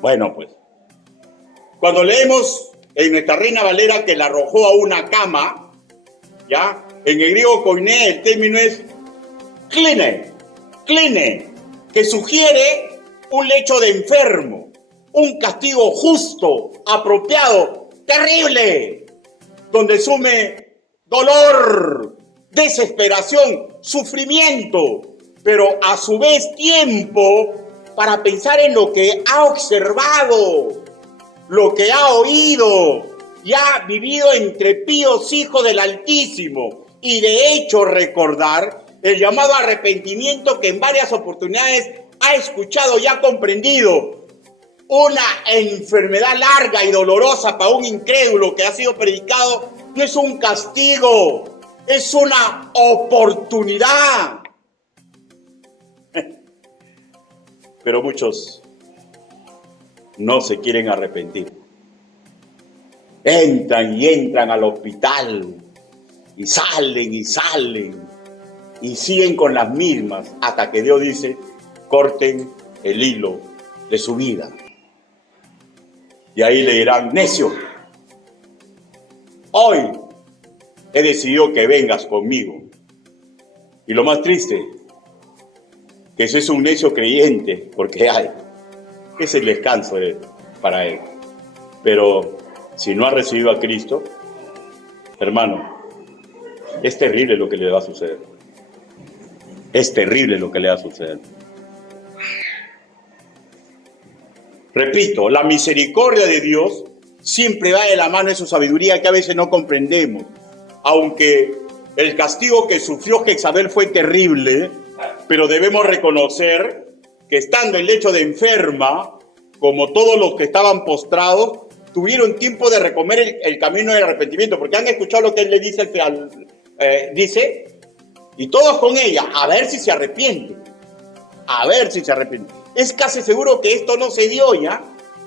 Bueno, pues, cuando leemos en nuestra Reina Valera que la arrojó a una cama, ¿ya? En el griego koiné el término es kline, que sugiere un lecho de enfermo, un castigo justo, apropiado, terrible, donde sume dolor, desesperación, sufrimiento, pero a su vez tiempo para pensar en lo que ha observado, lo que ha oído y ha vivido entre píos hijos del Altísimo. Y de hecho recordar el llamado arrepentimiento que en varias oportunidades ha escuchado y ha comprendido. Una enfermedad larga y dolorosa para un incrédulo que ha sido predicado no es un castigo, es una oportunidad. Pero muchos no se quieren arrepentir. Entran y entran al hospital y salen y siguen con las mismas hasta que Dios dice, corten el hilo de su vida. Y ahí le dirán, necio, hoy he decidido que vengas conmigo. Y lo más triste, que ese es un necio creyente, porque es el descanso para él. Pero si no ha recibido a Cristo, hermano, es terrible lo que le va a suceder. Es terrible lo que le va a suceder. Repito, la misericordia de Dios siempre va de la mano de su sabiduría que a veces no comprendemos. Aunque el castigo que sufrió Jezabel fue terrible, pero debemos reconocer que estando en lecho de enferma, como todos los que estaban postrados, tuvieron tiempo de recomer el camino del arrepentimiento, porque han escuchado lo que él le dice, dice, y todos con ella, a ver si se arrepiente, a ver si se arrepiente. Es casi seguro que esto no se dio ya,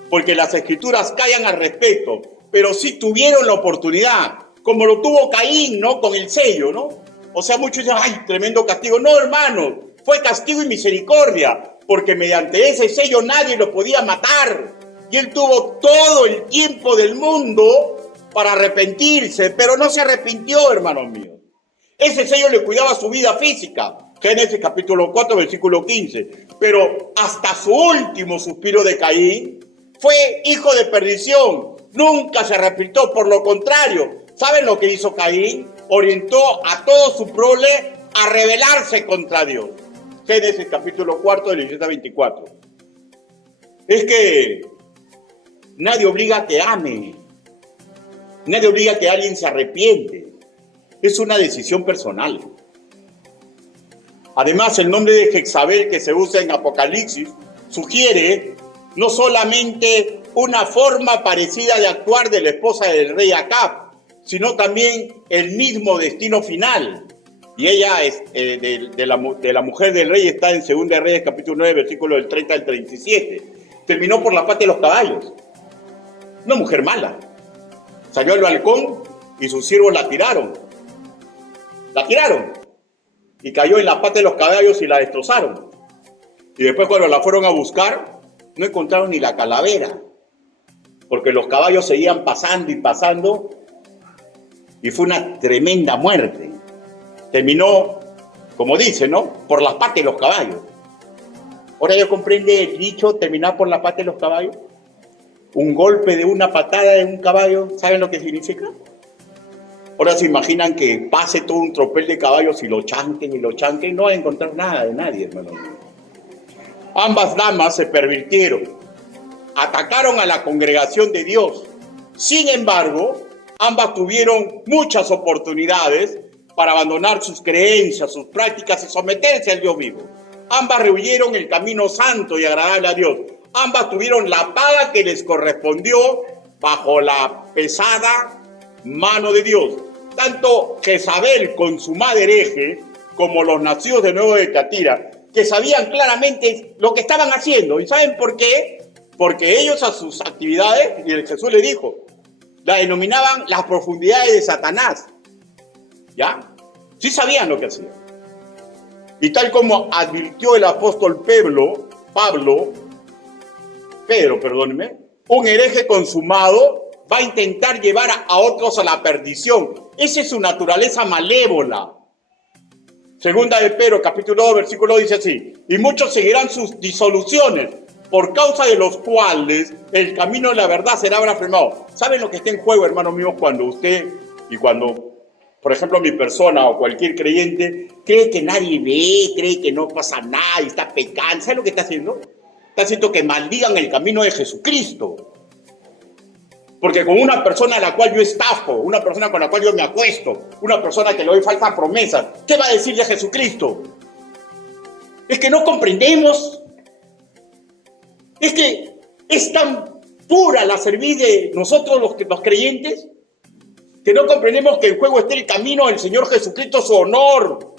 porque las escrituras callan al respecto, pero sí tuvieron la oportunidad, como lo tuvo Caín, ¿no? Con el sello, ¿no? O sea, muchos dicen, ¡ay, tremendo castigo! No, hermano, fue castigo y misericordia, porque mediante ese sello nadie lo podía matar. Y él tuvo todo el tiempo del mundo para arrepentirse, pero no se arrepintió, hermanos míos. Ese sello le cuidaba su vida física. Génesis capítulo 4, versículo 15. Pero hasta su último suspiro de Caín fue hijo de perdición. Nunca se arrepintió, por lo contrario. ¿Saben lo que hizo Caín? Orientó a todo su prole a rebelarse contra Dios. Génesis capítulo 4, del 17 a 24. Es que nadie obliga a que ame. Nadie obliga a que alguien se arrepiente. Es una decisión personal. Además, el nombre de Jezabel que se usa en Apocalipsis sugiere no solamente una forma parecida de actuar de la esposa del rey Acab, sino también el mismo destino final. Y ella es de la mujer del rey está en 2 Reyes capítulo 9, versículo del 30 al 37. Terminó por la pata de los caballos. Una mujer mala. Salió al balcón y sus siervos la tiraron. La tiraron. Y cayó en la pata de los caballos y la destrozaron. Y después cuando la fueron a buscar, no encontraron ni la calavera. Porque los caballos seguían pasando y pasando. Y fue una tremenda muerte. Terminó, como dice, ¿no? Por las patas de los caballos. Ahora ya comprende el dicho, terminar por la pata de los caballos. Un golpe de una patada de un caballo, ¿saben lo que significa? Ahora se imaginan que pase todo un tropel de caballos y lo chanquen, no va a encontrar nada de nadie, hermano. Ambas damas se pervirtieron, atacaron a la congregación de Dios. Sin embargo, ambas tuvieron muchas oportunidades para abandonar sus creencias, sus prácticas y someterse al Dios vivo. Ambas rehuyeron el camino santo y agradable a Dios. Ambas tuvieron la paga que les correspondió bajo la pesada mano de Dios. Tanto Jezabel, consumada hereje, como los nacidos de nuevo de Tiatira, que sabían claramente lo que estaban haciendo. ¿Y saben por qué? Porque ellos a sus actividades, y Jesús le dijo, la denominaban las profundidades de Satanás. ¿Ya? Sí sabían lo que hacían. Y tal como advirtió el apóstol Pedro, un hereje consumado va a intentar llevar a otros a la perdición. Esa es su naturaleza malévola. Segunda de Pedro, capítulo 2, versículo 2 dice así: y muchos seguirán sus disoluciones, por causa de los cuales el camino de la verdad será blasfemado. ¿Saben lo que está en juego, hermanos míos, cuando usted y cuando, por ejemplo, mi persona o cualquier creyente cree que nadie ve, cree que no pasa nada y está pecando? ¿Sabe lo que está haciendo? Está haciendo que maldigan el camino de Jesucristo. Porque con una persona a la cual yo estafo, una persona con la cual yo me acuesto, una persona que le doy falsas promesas, ¿qué va a decir de Jesucristo? Es que no comprendemos. Es que es tan pura la cerviz de nosotros los creyentes, que no comprendemos que en juego esté el camino del Señor Jesucristo, su honor,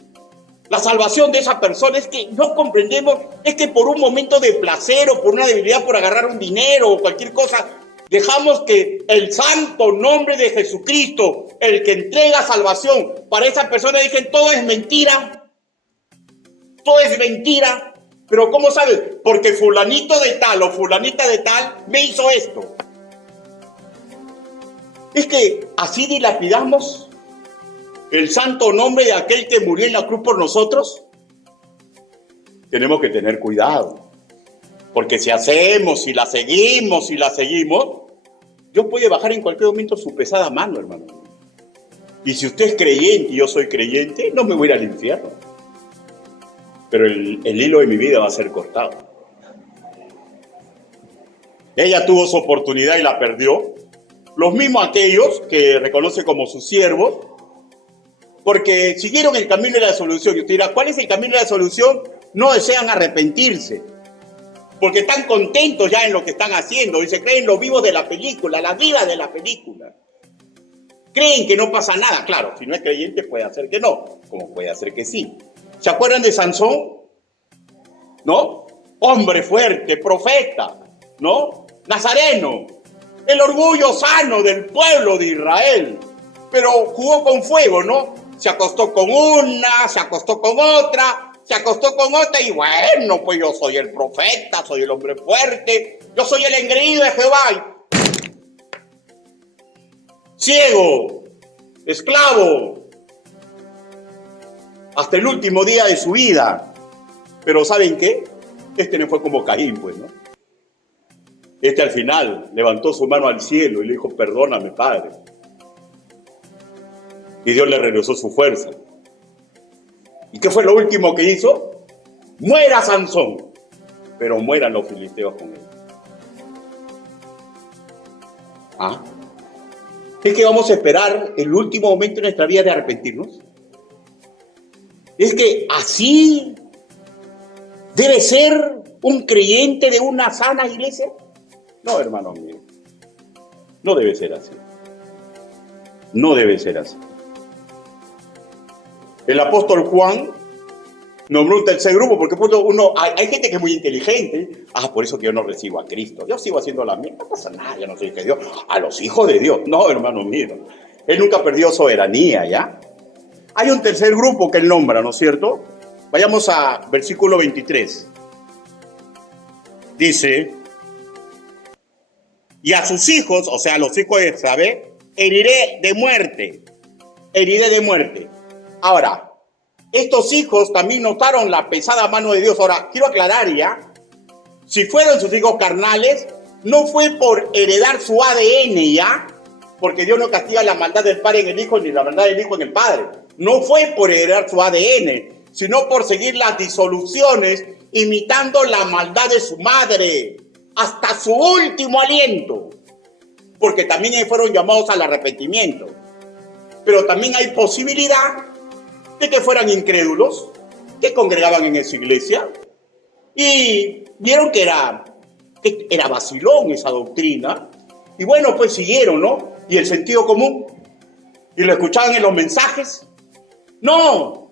la salvación de esa persona. Es que no comprendemos, es que por un momento de placer o por una debilidad, por agarrar un dinero o cualquier cosa, dejamos que el santo nombre de Jesucristo, el que entrega salvación, para esa persona dicen todo es mentira. todo es mentira. Pero ¿cómo sabes? Porque fulanito de tal o fulanita de tal me hizo esto. Es que así dilapidamos el santo nombre de aquel que murió en la cruz por nosotros. Tenemos que tener cuidado. Porque si hacemos, si la seguimos, Dios puede bajar en cualquier momento su pesada mano, hermano. Y si usted es creyente y yo soy creyente, no me voy a ir al infierno. Pero el hilo de mi vida va a ser cortado. Ella tuvo su oportunidad y la perdió. Los mismos aquellos que reconoce como sus siervos, porque siguieron el camino de la solución. Y usted dirá, ¿cuál es el camino de la solución? No desean arrepentirse, porque están contentos ya en lo que están haciendo y se creen los vivos de la película, la vida de la película. Creen que no pasa nada. Claro, si no es creyente puede hacer que no, como puede hacer que sí. ¿Se acuerdan de Sansón? ¿No? Hombre fuerte, profeta, ¿no? Nazareno, el orgullo sano del pueblo de Israel, pero jugó con fuego, ¿no? Se acostó con una, se acostó con otra, y bueno, pues yo soy el profeta, soy el hombre fuerte, yo soy el engreído de Jehová. Ciego, esclavo, hasta el último día de su vida. Pero ¿saben qué? Este no fue como Caín, pues, ¿no? Este al final levantó su mano al cielo y le dijo, perdóname, Padre. Y Dios le regresó su fuerza. ¿Y qué fue lo último que hizo? Muera Sansón, pero mueran los filisteos con él. ¿Ah? ¿Es que vamos a esperar el último momento de nuestra vida de arrepentirnos? ¿Es que así debe ser un creyente de una sana iglesia? No, hermano mío. No debe ser así. No debe ser así. El apóstol Juan nombró un tercer grupo, porque hay gente que es muy inteligente. Por eso que yo no recibo a Cristo. Yo sigo haciendo la mía. No pasa nada, yo no soy hijo de Dios. A los hijos de Dios. No, hermano mío. Él nunca perdió soberanía, ¿ya? Hay un tercer grupo que él nombra, ¿no es cierto? Vayamos a versículo 23. Dice, y a sus hijos, o sea, a los hijos de Jezabel, heriré de muerte. Heriré de muerte. Ahora, estos hijos también notaron la pesada mano de Dios. Ahora, quiero aclarar ya, si fueron sus hijos carnales, no fue por heredar su ADN ya, porque Dios no castiga la maldad del padre en el hijo ni la maldad del hijo en el padre. No fue por heredar su ADN, sino por seguir las disoluciones, imitando la maldad de su madre, hasta su último aliento, porque también fueron llamados al arrepentimiento. Pero también hay posibilidad de que fueran incrédulos, que congregaban en esa iglesia, y vieron que era vacilón esa doctrina, y bueno, pues siguieron, ¿no? Y el sentido común, y lo escuchaban en los mensajes. No,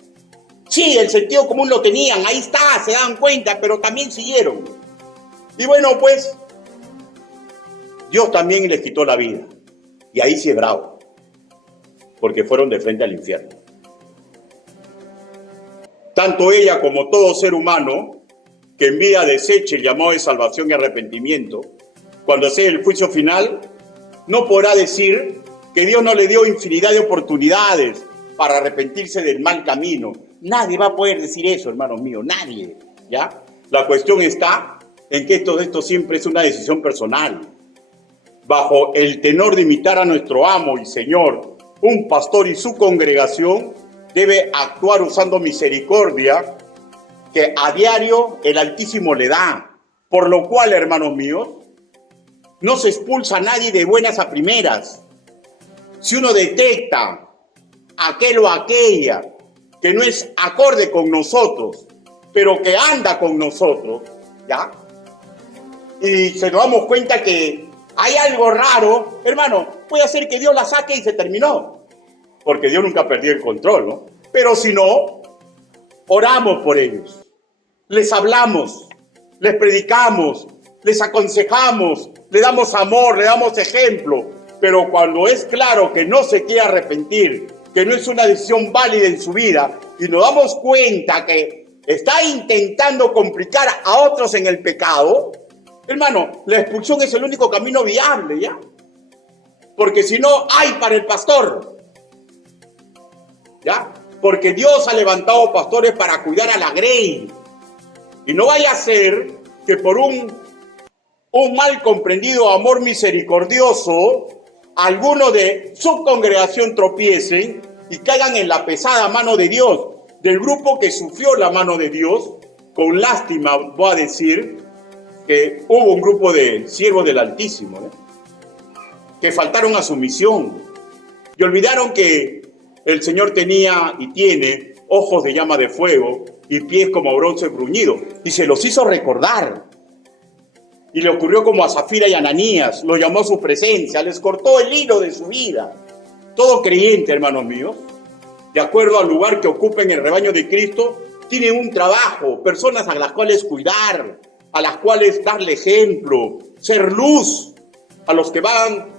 sí, el sentido común lo tenían, ahí está, se dan cuenta, pero también siguieron. Y bueno, pues, Dios también les quitó la vida, y ahí sí es bravo, porque fueron de frente al infierno. Tanto ella como todo ser humano que en vida deseche el llamado de salvación y arrepentimiento, cuando sea el juicio final, no podrá decir que Dios no le dio infinidad de oportunidades para arrepentirse del mal camino. Nadie va a poder decir eso, hermanos míos, nadie, ¿ya? La cuestión está en que esto siempre es una decisión personal. Bajo el tenor de imitar a nuestro amo y Señor, un pastor y su congregación debe actuar usando misericordia que a diario el Altísimo le da. Por lo cual, hermanos míos, no se expulsa a nadie de buenas a primeras. Si uno detecta aquel o aquella que no es acorde con nosotros, pero que anda con nosotros, ¿ya? Y se nos damos cuenta que hay algo raro, hermano, puede ser que Dios la saque y se terminó. Porque Dios nunca perdió el control, ¿no? Pero si no, oramos por ellos. Les hablamos, les predicamos, les aconsejamos, le damos amor, le damos ejemplo. Pero cuando es claro que no se quiere arrepentir, que no es una decisión válida en su vida, y nos damos cuenta que está intentando complicar a otros en el pecado, hermano, la expulsión es el único camino viable, ¿ya? Porque si no, hay para el pastor, ¿ya? Porque Dios ha levantado pastores para cuidar a la grey. Y no vaya a ser que por un mal comprendido amor misericordioso, algunos de su congregación tropiecen y caigan en la pesada mano de Dios. Del grupo que sufrió la mano de Dios, con lástima voy a decir que hubo un grupo de siervos del Altísimo, que faltaron a su misión y olvidaron que el Señor tenía y tiene ojos de llama de fuego y pies como bronce bruñido, y se los hizo recordar. Y le ocurrió como a Zafira y Ananías, lo llamó a su presencia, les cortó el hilo de su vida. Todo creyente, hermanos míos, de acuerdo al lugar que ocupa en el rebaño de Cristo, tiene un trabajo, personas a las cuales cuidar, a las cuales darle ejemplo, ser luz a los que van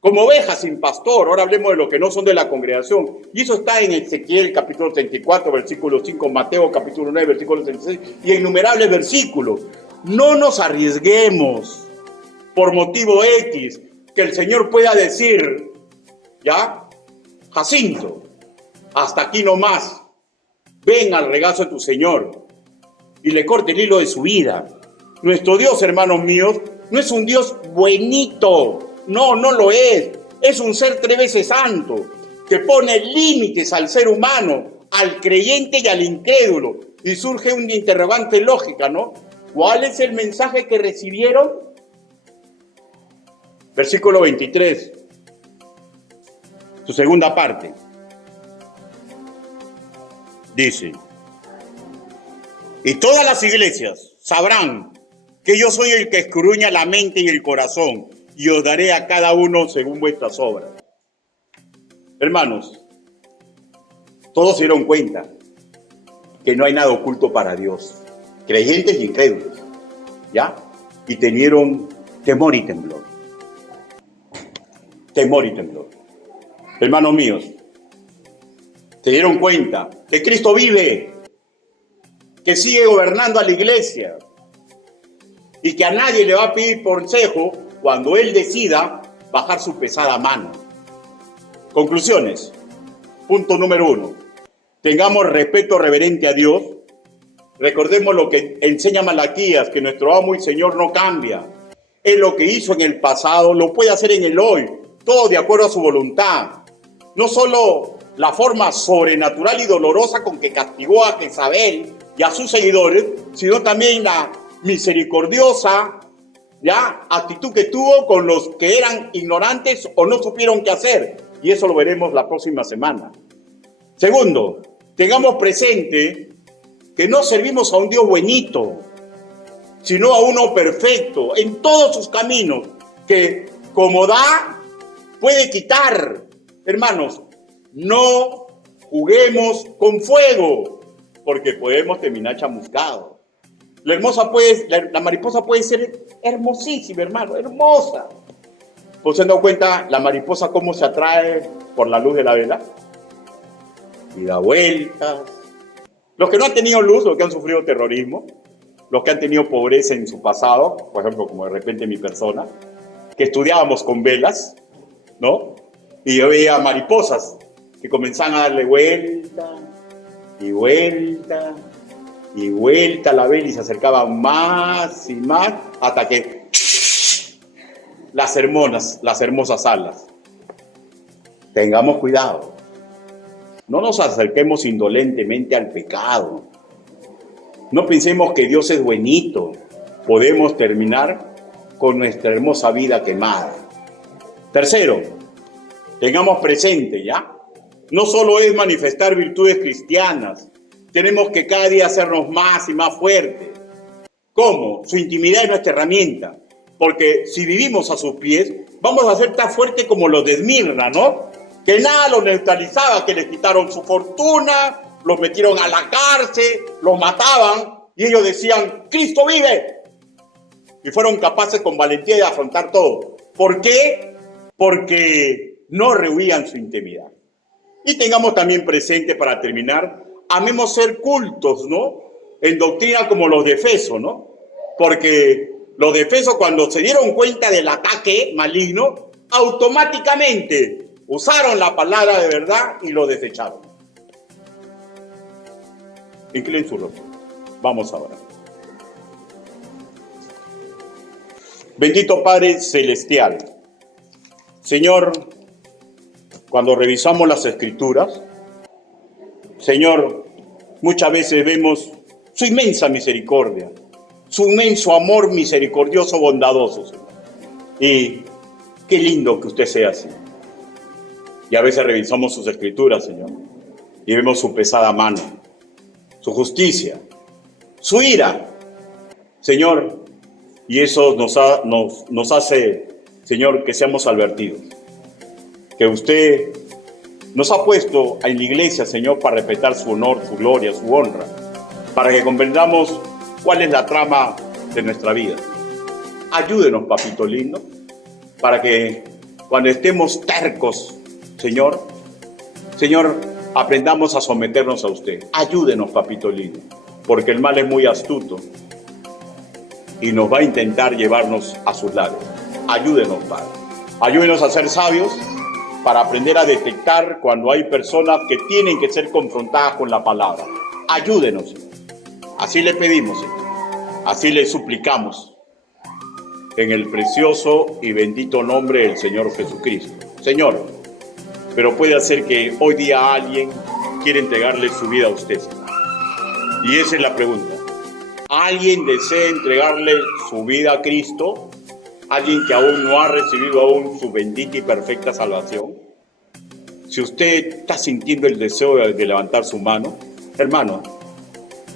como ovejas sin pastor. Ahora hablemos de los que no son de la congregación. Y eso está en Ezequiel capítulo 34, versículo 5, Mateo capítulo 9, versículo 36 y innumerables versículos. No nos arriesguemos por motivo X, que el Señor pueda decir, ¿ya? Jacinto, hasta aquí nomás, ven al regazo de tu Señor, y le corte el hilo de su vida. Nuestro Dios, hermanos míos, no es un Dios buenito. No, no lo es. Es un ser 3 veces santo, que pone límites al ser humano, al creyente y al incrédulo. Y surge una interrogante lógica, ¿no? ¿Cuál es el mensaje que recibieron? Versículo 23, su segunda parte. Dice: y todas las iglesias sabrán que yo soy el que escudriña la mente y el corazón, y os daré a cada uno según vuestras obras. Hermanos, todos se dieron cuenta que no hay nada oculto para Dios, creyentes y incrédulos, ¿ya? Y tenieron temor y temblor. Temor y temblor. Hermanos míos, se dieron cuenta que Cristo vive, que sigue gobernando a la iglesia y que a nadie le va a pedir consejo cuando Él decida bajar su pesada mano. Conclusiones. Punto número 1. Tengamos respeto reverente a Dios. Recordemos lo que enseña Malaquías, que nuestro amo y Señor no cambia. Él lo que hizo en el pasado lo puede hacer en el hoy, todo de acuerdo a su voluntad. No solo la forma sobrenatural y dolorosa con que castigó a Jezabel y a sus seguidores, sino también la misericordiosa, ¿ya?, actitud que tuvo con los que eran ignorantes o no supieron qué hacer. Y eso lo veremos la próxima semana. Segundo, tengamos presente que no servimos a un Dios buenito, sino a uno perfecto en todos sus caminos, que como da, puede quitar. Hermanos, no juguemos con fuego, porque podemos terminar chamuscados. La mariposa puede ser hermosísima, hermano, hermosa. ¿Pues se han dado cuenta la mariposa cómo se atrae por la luz de la vela? Y da vueltas. Los que no han tenido luz, los que han sufrido terrorismo, los que han tenido pobreza en su pasado, por ejemplo, como de repente mi persona, que estudiábamos con velas, ¿no? Y yo veía mariposas que comenzaban a darle vuelta y vuelta y vuelta a la vela y se acercaban más y más hasta que las hermosas alas. Tengamos cuidado. No nos acerquemos indolentemente al pecado. No pensemos que Dios es buenito. Podemos terminar con nuestra hermosa vida quemada. Tercero, tengamos presente, ¿ya? No solo es manifestar virtudes cristianas. Tenemos que cada día hacernos más y más fuertes. ¿Cómo? Su intimidad es nuestra herramienta. Porque si vivimos a sus pies, vamos a ser tan fuertes como los de Esmirna, ¿no? Que nada los neutralizaba, que les quitaron su fortuna, los metieron a la cárcel, los mataban, y ellos decían, ¡Cristo vive! Y fueron capaces con valentía de afrontar todo. ¿Por qué? Porque no rehuían su intimidad. Y tengamos también presente, para terminar, amemos ser cultos, ¿no? en doctrina como los de Efeso, ¿no? Porque los de Efeso, cuando se dieron cuenta del ataque maligno, automáticamente usaron la palabra de verdad y lo desecharon. Inclinen su rostro. Vamos ahora. Bendito Padre Celestial, Señor, cuando revisamos las Escrituras, Señor, muchas veces vemos su inmensa misericordia, su inmenso amor misericordioso, bondadoso, Señor. Y qué lindo que usted sea así. Y a veces revisamos sus Escrituras, Señor, y vemos su pesada mano, su justicia, su ira, Señor, y eso nos hace, Señor, que seamos advertidos, que usted nos ha puesto en la iglesia, Señor, para respetar su honor, su gloria, su honra, para que comprendamos cuál es la trama de nuestra vida. Ayúdenos, papito lindo, para que cuando estemos tercos, Señor, aprendamos a someternos a usted. Ayúdenos, papito lindo, porque el mal es muy astuto y nos va a intentar llevarnos a sus lados. Ayúdenos, Padre. Ayúdenos a ser sabios para aprender a detectar cuando hay personas que tienen que ser confrontadas con la palabra. Ayúdenos, Señor. Así le pedimos, Señor. Así le suplicamos. En el precioso y bendito nombre del Señor Jesucristo. Señor, pero puede hacer que hoy día alguien quiera entregarle su vida a usted, Señor. Y esa es la pregunta. ¿Alguien desea entregarle su vida a Cristo? ¿Alguien que aún no ha recibido aún su bendita y perfecta salvación? Si usted está sintiendo el deseo de levantar su mano, hermano,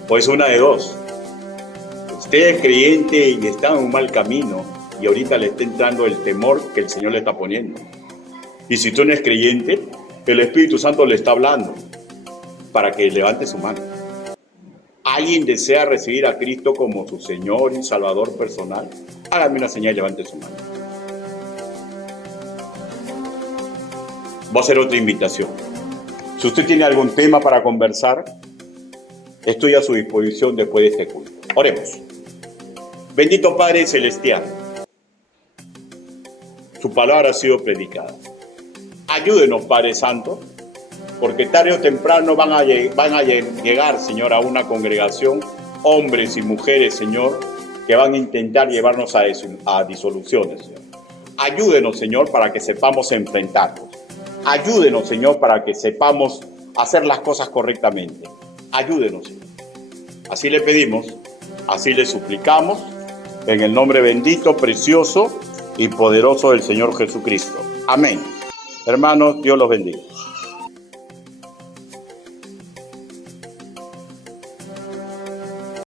pues una de dos. Usted es creyente y está en un mal camino y ahorita le está entrando el temor que el Señor le está poniendo. Y si tú no eres creyente, el Espíritu Santo le está hablando para que levante su mano. ¿Alguien desea recibir a Cristo como su Señor y Salvador personal? Hágame una señal y levante su mano. Voy a hacer otra invitación. Si usted tiene algún tema para conversar, estoy a su disposición después de este culto. Oremos. Bendito Padre Celestial, su palabra ha sido predicada. Ayúdenos, Padre Santo, porque tarde o temprano van a llegar, Señor, a una congregación, hombres y mujeres, Señor, que van a intentar llevarnos a disoluciones, Señor. Ayúdenos, Señor, para que sepamos enfrentarnos. Ayúdenos, Señor, para que sepamos hacer las cosas correctamente. Ayúdenos, Señor. Así le pedimos, así le suplicamos, en el nombre bendito, precioso y poderoso del Señor Jesucristo. Amén. Hermanos, Dios los bendiga.